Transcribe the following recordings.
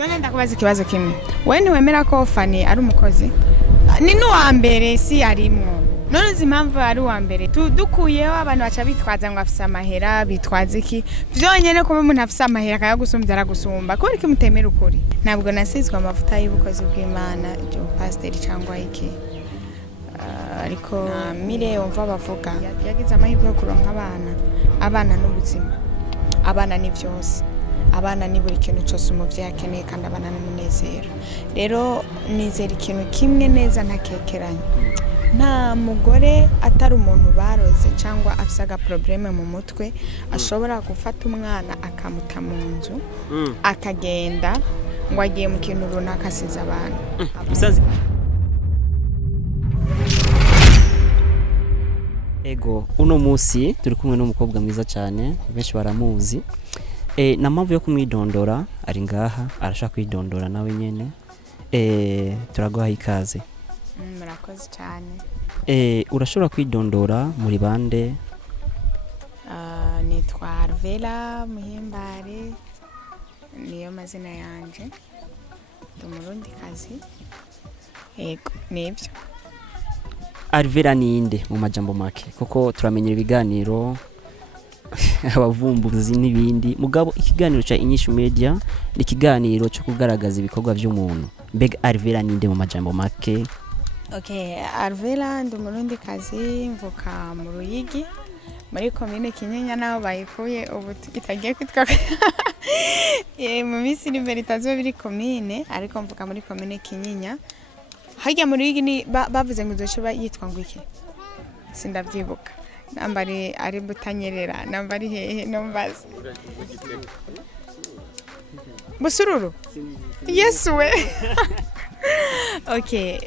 None ndakubaza ikibazo kimwe. Wewe ntiwemera ko Fanny ari umukozi? Ni Niwambere si yarimwo. None uzi impamvu ari uwa mbere. Dukuyeho abantu baca bitwaza ngo afise amahera, bitwaza iki? Vyonyene kuba umuntu afise amahera kayagusumvya aragusumba. Ko iki mutemera ukuri? Ntabwo nasizwe amavuta y'ubukozi bw'Imana, ibyo pasiteri cyangwa iki. Ariko mire umva bavuga yagize amahirwe yo kuronka abana n'ubuzima. Abana ni byose. Abana ni buri kintu cyose umuvyeyi akeneye kandi abana n'umunezero. Rero nizera ikintu kimwe neza ntakekeranye. Nta mugore atari umuntu baroze cyangwa afise aga probleme mu mutwe ashobora gufata umwana akamuta mu nzu akagenda ngo agiye mu kintu runaka asize abantu. Ego uno musi turi kumwe n'umukobwa mwiza cyane benshi baramuzi. Na mpamvu yo kumwidondora ari ngaha arashaka kwidondora nawe nyene. Turaguha ikaze. Murakoze cyane. Urashobora kwidondora muri bande? Nitwa Alvella Muhimbare niyo mazina yanje. Ndumurundi kazi. Ego nibyo. Alvella ninde mu majambo make kuko turamenyera ibiganiro abavumbuzi n'ibindi mugabo ikiganiro cha Inyishu Media ni ikiganiro cyo kugaragaza ibikorwa by'umuntu. Mbega Alvella ninde mu majambo make? Okay, Alvella ndumurundi kazi mvuka mu Ruyigi muri commune Kinyinya naho bayikuye ubu tugitagiye kwitwa mu minsi imbere itazo biri commune ariko mvuka muri commune Kinyinya. Hajya mu Ruyigi ni bavuze ngo uzoshobora yitwa ngo iki? Sindavyibuka. Nambari ari butanyerera nambari hehe nombaza Busururu Yesu we Okay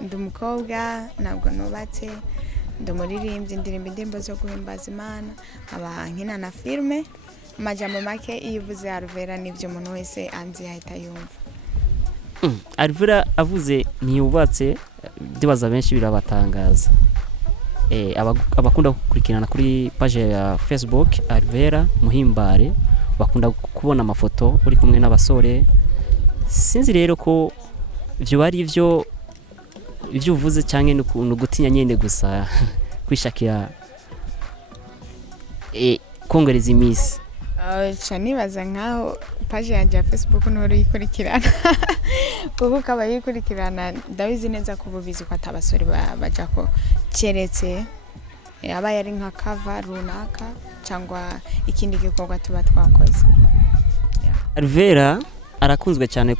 ndumukobwa ntabwo nubatse ndumuririmbyi ndirimba indirimbo zo guhimbaza Imana abankina na filme amajambo make ivuze Alvella nivyo umuntu wese anzi yahita yumva. Alvella avuze ntiyubatse ndibaza benshi birabatangaza. Abakunda gukurikirana kuri page ya Facebook Alvella Muhimbare bakunda kubona amafoto uri kumwe n'abasore. Sinzi rero ko byo bari ivyo uvuze cyangwa n'ukuntu gutinya nyende gusa kwishakira kongereza imisi. Nibaza nkaho page yanjye ya Facebook n'uri yikurikirana kuko kaba yikurikirana ndabizi neza ko bubizi ko atabasore baja ko keretse aba yari nka cover runaka cyangwa ikindi gikorwa tuba twakoze. Alvella arakunzwe cyane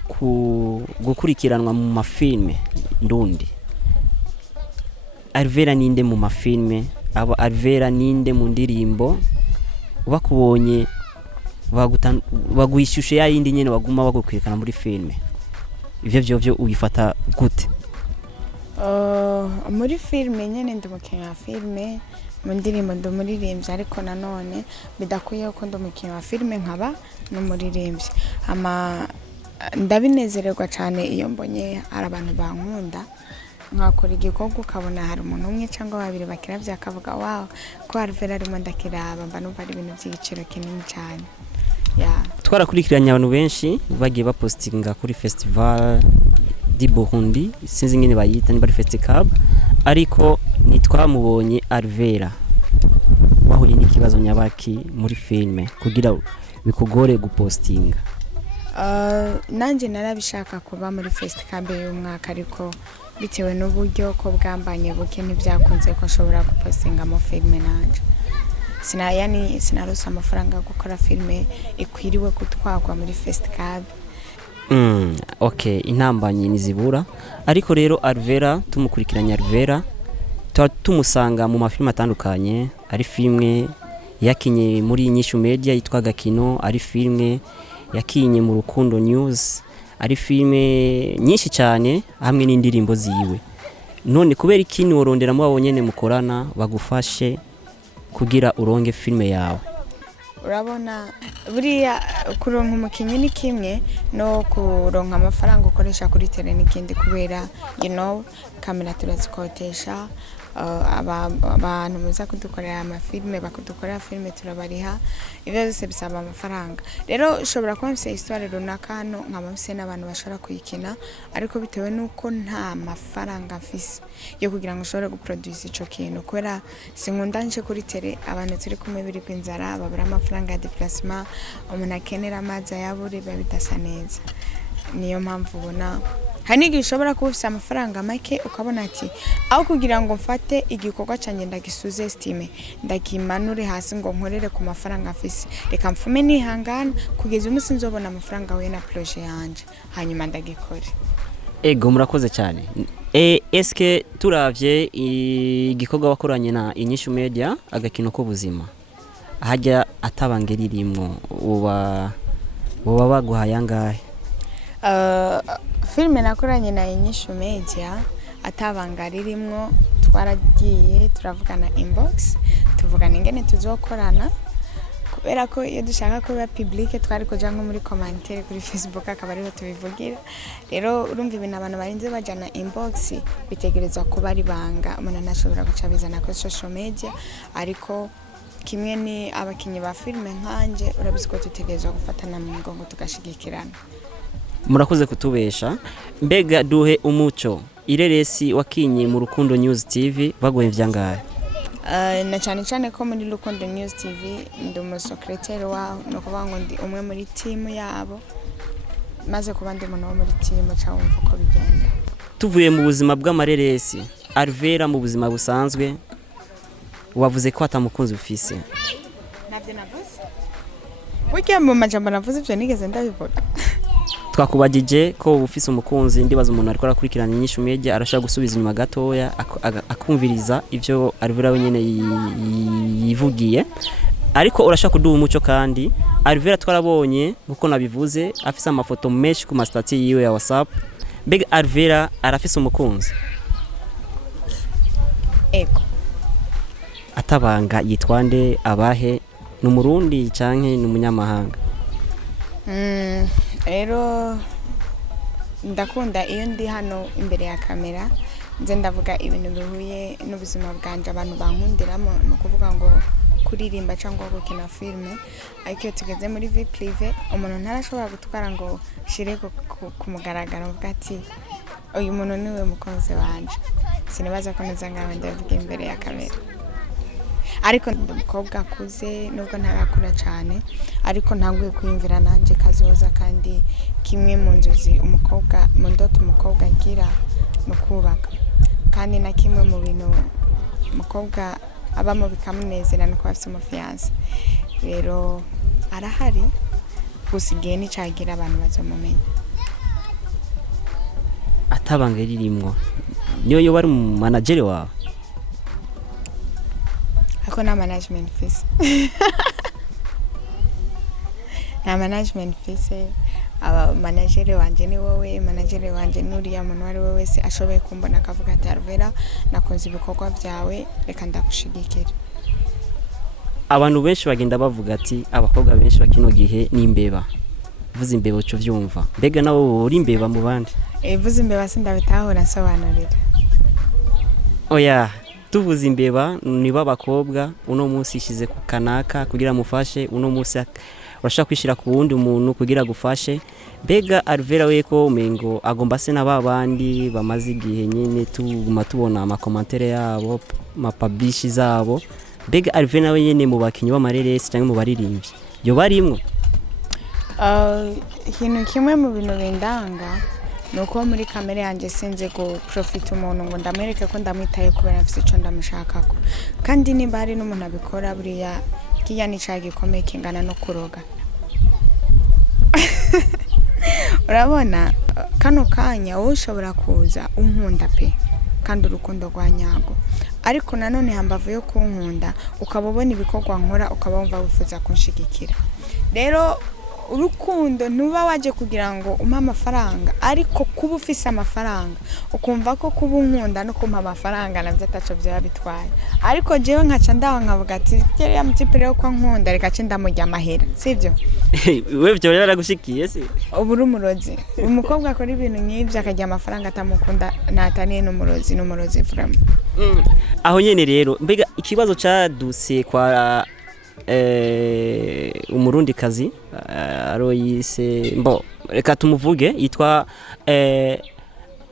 gukurikiranwa mu mafilme ndundi. Alvella ninde mu mafilme? Alvella ninde mu ndirimbo? Bakubonye bagwishushe ya yindi nyene baguma bagukwirikana muri filme. Ivyo uyifata gute? Muri filme nyene ndumukinnyi wa filme mu ndirimbo ndumuririmbyi ariko nanone bidakuye ko ndumukinnyi wa filme nkaba n'umuririmbyi. Ndabinezererwa cyane iyo mbonye ari abantu bankunda nkakora igikorwa ukabona hari umuntu umwe cyangwa babiri bakiravya akavuga wow ko Alvella arimo ndakiraba mba numva ari ibintu by'igiciro kinini cyane. Twarakurikiranye abantu benshi bagiye bapostinga kuri festival di Burundi sinzi ngene bayita ni bari festival ariko nitwamubonye Alvella wahuye n'ikibazo nyabaki muri filme kugira bikugore gupostinga. Nanje narabishaka kuba muri festival y'umwaka ariko bitewe n'uburyo ko bwambanye buke ntibyakunze ko nshobora gupostinga mu filme nanje. Sinarusa amafaranga gukora filme ikwiriwe gutwagwa muri festival. Okay, intambanyi nizibura ariko rero Alvella tumukurikiranya Alvella tumusanga mu mafilme atandukanye. Ari filme yakinye muri Inyishu Media yitwa Gakino, ari filme yakinye mu Rukundo News, ari filme nyinshi cyane hamwe n'indirimbo ziwe. None kubera ikini worondera mu babonyene mukorana bagufashe kugira uronge filme yawe? Urabona buriya kuronka umukinyi ni kimwe no kuronka amafaranga ukoresha kuri tele n'ikindi kubera kamera turazikotesha abantu muza kudukorera amafilme bakudukorera filme turabariha ibyo byose bisaba amafaranga rero ushobora kuba mfise histoire runaka hano nkaba mfise n'abantu bashobora kuyikina ariko bitewe nuko nta mafaranga mfise yo kugira ngo ushobore guproduce ico kintu kubera sinkunda nje kuri tele abantu turi kumwe biri kwinzara babura amafaranga ya déplacement umuntu akenera amazi yaburi babidasa neza niyo mpamvu ubona hanigi ushobora kuba ufise amafaranga make ukabona ati aho kugira ngo mfate igikorwa canje ndagisuze estime ndakimanure hasi ngo nkorere ku mafaranga afise reka mfume nihangana kugeza umunsi nzobona amafaranga we na projet yanje hanyuma ndagikore ego murakoze cyane eske turavye igikorwa wakoranye na Inyishu Media agakino ko buzima hajya atabangeririmwo uba baguhaye angahe filme nakoranye na Inyishu Media atabangaririmwo twaragiye turavugana inbox tuvugana ingene tuzokorana kubera ko iyo dushaka ko biba public twari kuja nko muri commentaire kuri Facebook akaba ariho tubivugira rero urumva ibintu abantu barinze bajana inbox bitegerezwa kuba ari banga umuntu nashobora gucabizana kuri social media ariko kimwe ni abakinyi ba filme nkanje urabizi ko tutegerezwa gufatana mu mugongo tugashigikirana murakoze kutubesha mbega duhe umuco ireresi wakinyi mu Rukundo News TV bagoye vyangaye na cyane ko muri Rukundo News TV ndi umusecretary waho no kuvuga ngo ndi umwe muri team yabo maze kuba ndi umuntu wo muri team cyangwa uko bigenda tuvuye mu buzima bw'amareresi Alvella mu buzima busanzwe wavuze ko atamukunzi ufise nabyo navuze burya mu majambo navuze ibyo nigeze ndabivuga twakubagije ko ufise umukunzi ndibaza umuntu ariko arakurikirana Inyishu Media arashaka gusubiza inyuma gatoya akumviriza ivyo Alvella wenyene yivugiye ariko urashaka kuduha umuco kandi Alvella twarabonye uko nabivuze afise amafoto menshi ku mastati yiwe ya WhatsApp big Alvella arafise umukunzi ego atabanga yitwande abahe n'umurundi canke n'umunyamahanga rero ndakunda iyo ndi hano imbere ya kamera nze ndavuga ibintu bihuye n'ubuzima bwanje abantu bankundiramo no kuvuga ngo kuririmba cyangwa gukina filme ariko iyo tugeze muri vie prive umuntu ntarashobora gutwara ngo shire ku mugaragaro mvuga ati uyu muntu niwe mukunzi wanje sinibaza ko neza ngaho ndavuga imbere ya kamera ariko umukobwa akuze nubwo ntarakura cyane ariko ntanguye kwiyumvira nanje kazoza kandi kimwe mu nzozi umukobwa mu ndoto umukobwa agira no kubaka kandi na kimwe mu bintu umukobwa abamo bikamunezera no kuba afite umufiance rero arahari gusa igihe nicagira abantu bazomumenya atabangeririmwo niyo yo bari mu manager wawe ako na management fees na management fees aba manager wanje ni wowe manager wanje nuriya muntu wari we wese ashoboye kumbona akavuga ati Alvella nakunze ibikorwa byawe reka ndagushigikira abantu benshi bagenda bavuga ati abakobwa benshi bakino gihe ni imbeba vuze imbeba cyo vyumva mbega nawo uri imbeba mu bandi vuze imbeba sindabitahura sobanurira oya tuvuze imbeba niba abakobwa uno munsi ishize ku kanaka kugira mufashe uno munsi urashaka kwishira ku wundi umuntu kugira gufashe bega Alvella we ko umengo agomba se nababandi bamaze igihe nyene tuguma tubona ama commentaire yabo mapublish zabo bega Alvella we nyene mu bakinyi b'amareresi cyangwa mu baririmbyi yo barimwo ikintu kimwe mu bintu bindanga nuko muri kamera yanje sinze go profit umuntu ngo ndamwereke ko ndamwitaye kubera afite ico ndamushakako kandi nimba hari n'umuntu abikora buriya kiya ni cagikomeye kingana no kuroga urabona kano kanya wowe ushobora kuza unkunda pe kandi urukundo rwa nyago ariko nanone hambavu yo kunkunda ukaba ubona ibikorwa nkora ukaba wumva wifuza kunshigikira rero urukundo ntuba waje kugira ngo umpe amafaranga ariko kuba ufise amafaranga ukumva ko kuba unkunda no kumpa amafaranga navyo ataco byaba bitwaye ariko jewe nkaca ndaho nkavuga ati ya mutipe rero ko nkunda reka ce ndamurya amahera sivyo wewe byo yaragushikiye se uburi umurozi umukobwa akora ibintu nk'ivyo akarya amafaranga atamukunda nataniye n'umurozi vraiment aho nyene rero mbega ikibazo caduse kwa umurundi kazi aroyise mbo reka tumuvuge yitwa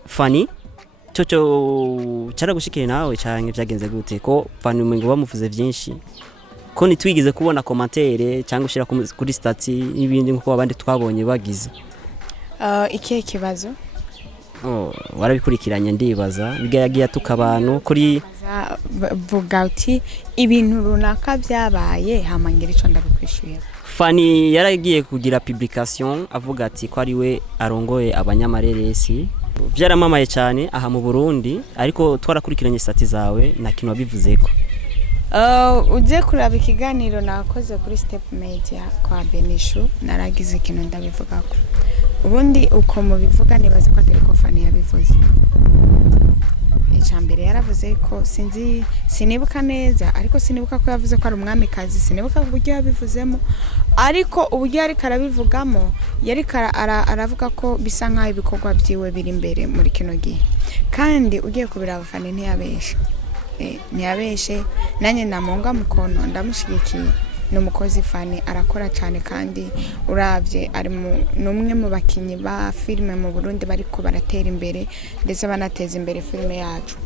Fanny cyo caragushikire nawe canke vyagenze gute ko Fanny umengo bamuvuze vyinshi ko nitwigize kubona commentaire cyangwa ushira kuri stati n'ibindi nkuko abandi twabonye bagize ikihe kibazo warabikurikiranye ndibaza bigayagiye atuka abantu kuri vuga uti ibintu runaka byabaye hamangira ico ndabikwishyuye. Fanny yaragiye kugira publication avuga ati ko ari we arongoye abanyamareresi byaramamaye cyane aha mu Burundi ariko twarakurikiranye stati zawe na kintu wabivuzeko. Uje kuraba ikiganiro nakoze kuri Step Media kwa Benishu naragize ikintu ndabivugako. Ubundi uko mubivuga nibaza ko atari ko Fanny yabivuze. Icambere yaravuze ko sinibuka neza ariko sinibuka ko yavuze ko ari umwami kazi sinibuka uburyo yabivuzemo ariko uburyo yari karabivugamo yari aravuga ko bisa nkaho ibikorwa byiwe biri imbere muri kino gihe kandi ugiye kubiraba Fanny ntiyabeshe nanjye ndamunga mukono ndamushigikiye n'umukozi Fanny arakora cyane kandi uravye ari numwe mu bakinyi ba filme mu Burundi bariko baratera imbere ndetse banateza imbere filme yacu.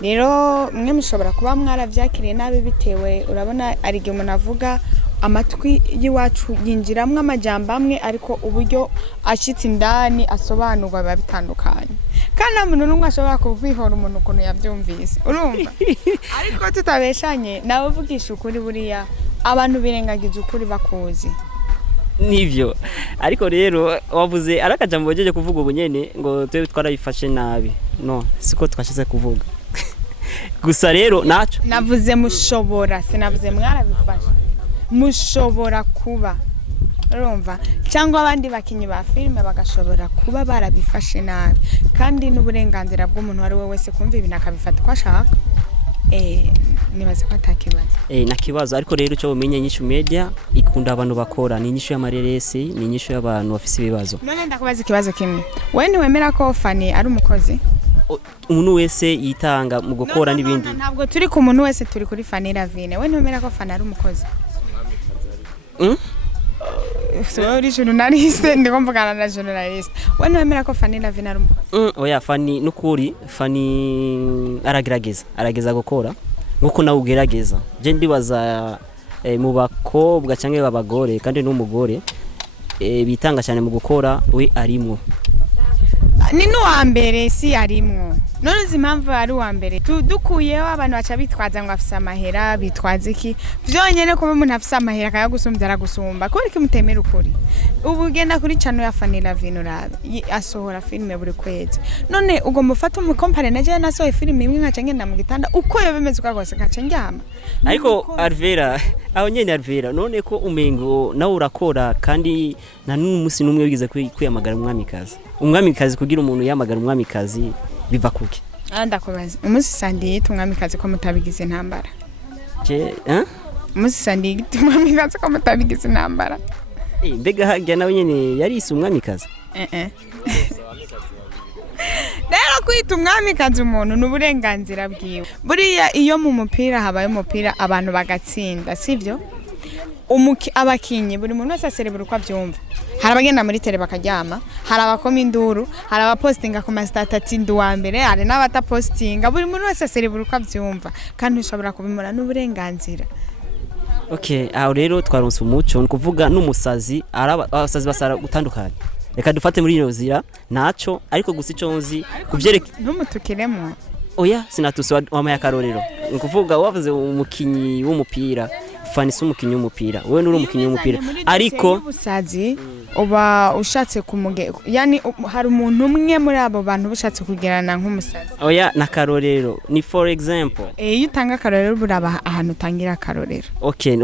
Rero mwe mushobora kuba mwaravyakiriye nabi bitewe urabona ari gihe umuntu avuga amatwi yiwacu yinjiramwe amajambo amwe ariko uburyo ashitse indani asobanurwa biba bitandukanye kandi umuntu numwe ashobora kuvihora umuntu ukuntu yavyumvise urumva ariko tutabeshanye nawe uvugisha ukuri buriya abantu birengagiza ukuri bakuzi nivyo ariko rero wavuze arakajambo bojeje kuvuga ubunyene ngo twe twarabifashe nabi no siko twashize kuvuga gusa rero naco navuze mushobora sinavuze mwarabifashe mushobora kuba urumva cyangwa abandi bakinyi ba filme bagashobora kuba barabifashe nabi kandi n'uburenganzira bw'umuntu wari we wese kumva ibintu akabifata ko ashaka nibaza ko atakibazo na kibazo ariko rero cyo umenye Nyishu Media ikunda abantu bakora ni Nyishu y'amareresi ni Nyishu y'abantu bafise ibibazo none ndakubaza ikibazo kimwe we ntiwemera ko Fanny ari umukozi umuntu wese yitanga mu gukora n'ibindi ntabwo turi ku muntu wese turi kuri Fanny Lavine we ntiwemera ko Fanny ari umukozi uri journaliste ndiko mvugana na journaliste we ntiwemera ko Fanny Lavine ari umukozi oya Fanny nukuri Fanny aragerageza gukora nkuko nawe ugerageza je ndibaza mu bakobwa canke babagore kandi n'umugore bitanga cyane mu gukora we arimwo ni Niwambere si arimwo none zimpamvu ari uwambere dukuyeho abantu baca bitwaza ngo afise amahera bitwaza iki vyonyene kuba umuntu afise amahera akayagusumbya aragusumba ko ariko mutemera ukuri ubu genda kuri channel ya Fanny Lavine urabe asohora filme buri kwezi none ugomba ufata umukompare naje nasohoye filme imwe nkaca ngenda mu gitanda uko yabemeze ukagose nkaca njyama ariko Alvella aho nyene Alvella none ko umengo nawe urakora kandi na n'umusi numwe wigize kwiyamagara umwamikazi kugira umuntu yamagara umwamikazi biva kuki ndakubaza umusi sandiye tumwamikazi ko mutabigize intambara umusi sandiye tumwamikazi ko mutabigize intambara mbega hajya nawe nyene yari isi umwamikazi rero kwita umwamikazi umuntu n'uburenganzira bwiwe buriya iyo mu mupira habaye umupira abantu bagatsinda sivyo abakinyi buri muntu wese aserebura uko avyumva hari abagenda muri tele bakaryama hari abakoma induru hari abapostinga ku mastatati Niwambere hari n'abatapostinga buri muntu wese aserebura uko avyumva kandi ushobora kubimura n'uburenganzira aho rero twaronse umuco kuvuga n'umusazi abasazi basara gutandukanye reka dufate muri ino zira naco ariko gusa ico nzi kuvyereka ntumutukiremo oya sinatusi wamaye akarorero kuvuga wavuze umukinyi w'umupira Fanny umukinyi w'umupira wewe nuri umukinyi w'umupira ariko ubusazi uba ushatse kumuge yani hari umuntu umwe muri abo bantu bushatse kugerana nk'umusazi oya na karorero ni for example iyo utanga karorero buraba ahantu utangira karorero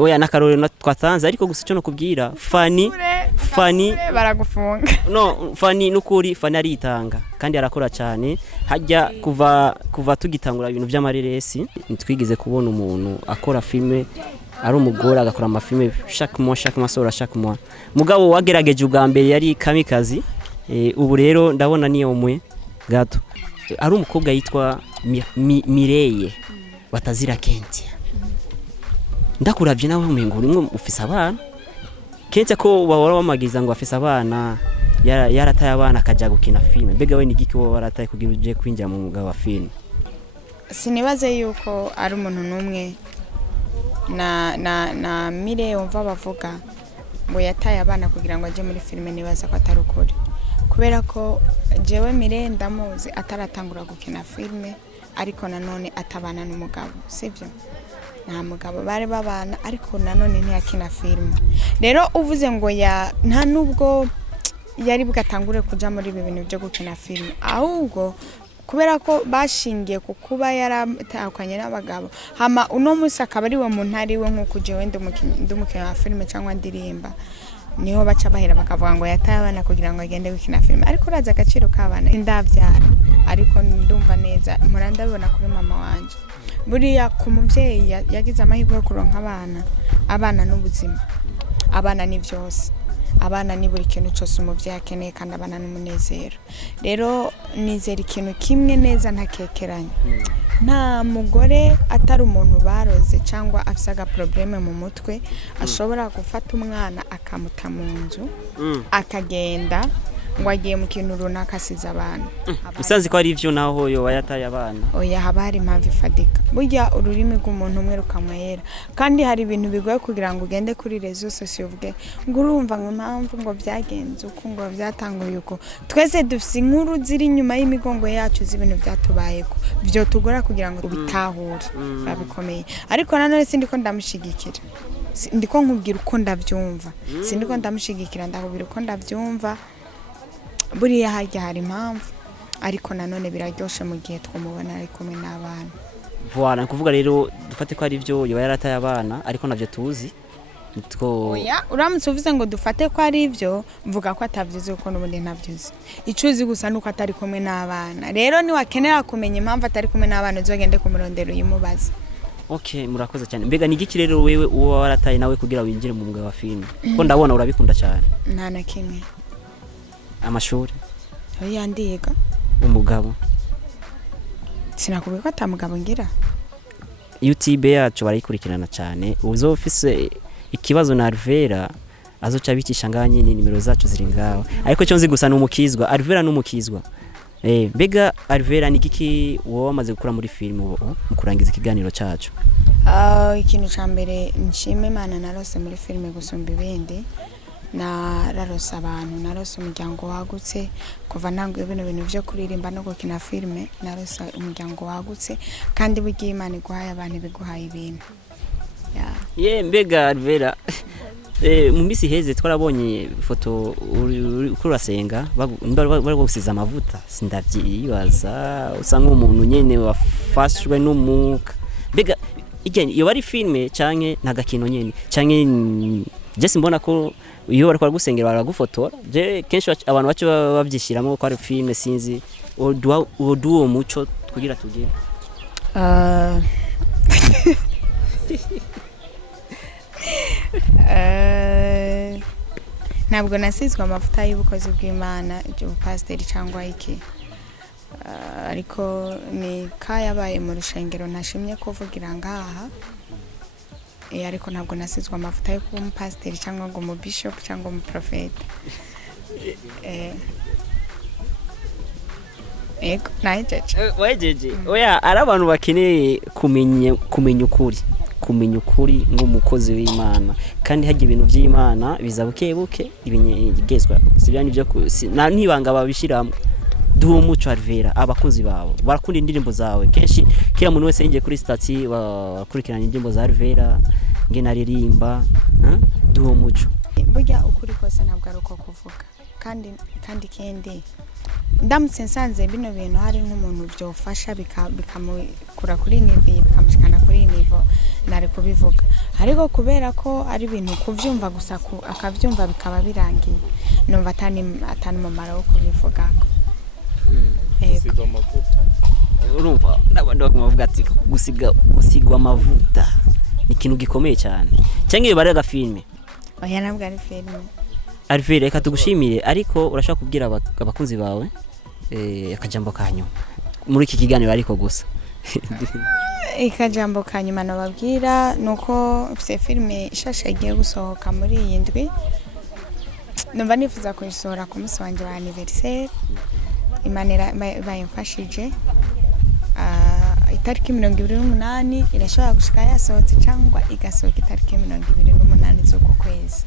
oya na karorero twatanze ariko gusa cyo no kubwira Fanny baragufunga no Fanny nukuri Fanny aritanga kandi arakora cyane hajya kuva tugitangura ibintu by'amareresi nitwigize kubona umuntu akora filme ari umugore agakora amafilme chaque mois mugabo wagerageje ubwa mbere yari kamikazi ubu rero ndabona niyo mwe gato ari umukobwa yitwa Mireye batazira Kethia ndakuravye nawe umengo urimwe ufise abana Kethia ko bahora bamagiza ngo afise abana yarataye abana akaja gukina filme mbega we nigiki wo warataye kugira uje kwinjira mu mwuga wa filme sinibaze yuko ari umuntu numwe na Mire umva bavuga ngo yataye abana kugira ngo aje muri filme nibaza ko atari ukuri kubera ko jewe Mire ndamuzi ataratangura gukina filme ariko nanone atabana n'umugabo sivyo nta mugabo bari babana ariko nanone ntiyakina filme rero uvuze ngo nta nubwo yari bwatangure kuja muri ibi bintu byo gukina filme ahubwo kubera ko bashingiye ku kuba yaratahukanye n'abagabo hama uno musi akaba ari we muntu ari we nk'uko jewe ndumukinnyi wa filme cyangwa ndirimba niho baca bahera bakavuga ngo yataye abana kugira ngo agende gukina filme ariko uraza agaciro k'abana ndavyara ariko ndumva neza murandabibona kuri mama wanje buriya ku muvyeyi yagize amahirwe yo kuronka abana n'ubuzima abana ni vyose abana ni buri kintu cyose umuvyeyi akeneye kandi abana n'umunezero rero nizera ikintu kimwe neza ntakekeranye nta mugore atari umuntu baroze cyangwa afise aga probleme mu mutwe ashobora gufata umwana akamuta mu nzu akagenda ngo agiye mu kintu runaka asize abana usanze ko ari ivyo naho yo wayataye abana oya haba hari impamvu ifadika burya ururimi rw'umuntu umwe rukamwera kandi hari ibintu bigoye kugira ngo ugende kuri rezo sosiyo uvuge ngo urumva ngo impamvu ngo byagenze uko ngo byatanguye uko twese dufise inkuru ziri inyuma y'imigongo yacu z'ibintu byatubayeko byo tugora kugira ngo ubitahure babikomeye ariko nanone sindiko ndamushigikira ndiko nkubwira uko ndavyumva sindiko ndamushigikira ndakubwira uko ndavyumva buriya harya hari impamvu ariko nanone biraryoshe mu gihe twumubona ari kumwe n'abana voilà kuvuga rero dufate ko ari byo yoba yarataye abana ariko navyo tuzi oya uramutse uvuze ngo dufate ko ari ibyo mvuga ko atavyuze uko n'ubundi ntavyuze icuzi gusa nuko atari kumwe n'abana rero ni wakenera kumenya impamvu atari kumwe n'abana uzogende kumurondera uyimubaza okay murakoze cyane mbega nigiki rero wewe uwo warataye nawe kugira winjire mu mwuga wa filme ko ndabona urabikunda cyane nta na kimwe amashuri oya ndiga umugabo sinakubwiye ko atamugabo ngira YouTube yacu barayikurikirana cyane uzofise ikibazo na Alvella azoca bicisha nganye ni nimero zacu ziri ngaho ariko cyo nzi gusa n'umukizwa Alvella n'umukizwa mbega Alvella nigiki wowe amaze gukora muri filme ubu mukurangiza ikiganiro cyacu ikintu cyambere nshime Imana narose muri filme gusumba ibindi nararose abantu narose umuryango wagutse kuva ntango ibintu byo kuririmba no gukina filme narose umuryango wagutse kandi bugiye Imana iguhaye abantu biguhaye ibintu mbega Alvella mu misi heze twarabonye ifoto urasenga bari gusiza amavuta sindavyibaza usanga umuntu nyene wafashwe n'umuka mbega igen iyo bari filme canke ntagakino nyene canke je simbona ko iyo bari kwa gusengera baragufotora je kenshi abantu bacu bavyishiramo ko ari filme sinzi uwo muco kugira tugire ntabwo nasizwe amavuta y'ubukozi bw'Imana ibyo pastor cyangwa iki ariko ni kayabaye mu rushengero nashimye kuvugira ngaha ariko ntabwo nasizwe amavuta yo kuba umupasiteri cyangwa ngo umubishop cyangwa umuprofeta ego wajeje oya ari abantu bakeneye kumenya ukuri nk'umukozi w'Imana kandi hajya ibintu by'Imana biza bukebuke ibinyegezwa sibya nivyo ntibanga babishiramo duha umuco Alvella abakunzi babo barakunda indirimbo zawe kenshi kila muntu wese yingiye kuri stati bakurikirana indirimbo za Alvella ngena ririmba duha umuco burya ukuri kose ntabwo ari uko kuvuga kandi kende ndamutse nsanze bino bintu hari nk'umuntu byofasha bikamukura kuri nivo bikamushikana kuri nivo nari kubivuga ariko kubera ko ari ibintu kuvyumva gusa akavyumva bikaba birangiye numva atani mumara wo kubivugako urumva n'abandi bavuga ati gusigwa amavuta ni ikintu gikomeye cyane cyangwa ibare ga filme oya nabwo ari filme Alvella reka tugushimire ariko urashaka kubwira abakunzi bawe akajambo kanyu muri iki kiganiro ariko gusa ikajambo kanyuma nababwira nuko Afise filime ishasha igiye gusohoka muri iyi ndwi numva nifuza kuyisohora ku munsi wanje wa anniversaire Imana bayimfashije itariki 28 irashobora gushika yasohotse cyangwa igasohoka itariki 28 z'uko kwezi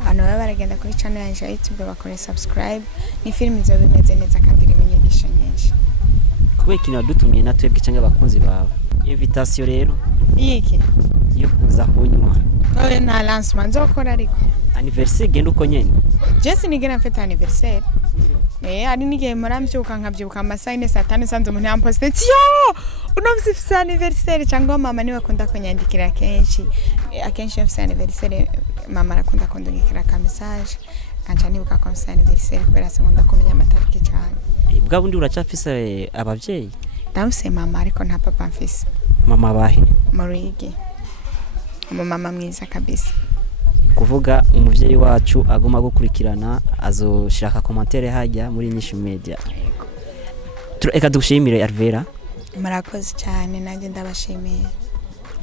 abantu baba baragenda kuri channel yanje ya YouTube bakore subscribe ni filime izo bimeze neza kandi irimo inyigisho nyinshi kubera ikintu wadutumiye natwebwe cyangwa abakunzi bawe invitation rero yiki yo kuza kunywa na lancement nzokora ariko anniversaire genda uko nyene Jesse nigera mfite anniversaire ari nigihe murambyuka nkabyibuka amasaha 5 sanze umuntu yamposte yo unomsifisa anniversaire cyangwa mama niwe akunda kunyandikira akenshi mfise anniversaire mama arakunda kundungikira ka message kanca nibuka ko mfise anniversaire kubera nkunda kumenya amatariki cyane bwa bundi uracafise abavyeyi ndamuse mama ariko nta papa mfise mama bahe Murigi mama mwiza kabisa kuvuga umuvyeyi wacu agoma gukurikirana azoshaka commentaire hajya muri nyinshi media eka dushimire Alvella murakoze cyane nanjye ndabashimiye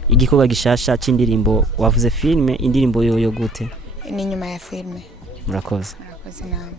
igikorwa gishasha c'indirimbo wavuze filme indirimbo yoyo gute ni nyuma ya filme murakoze namwe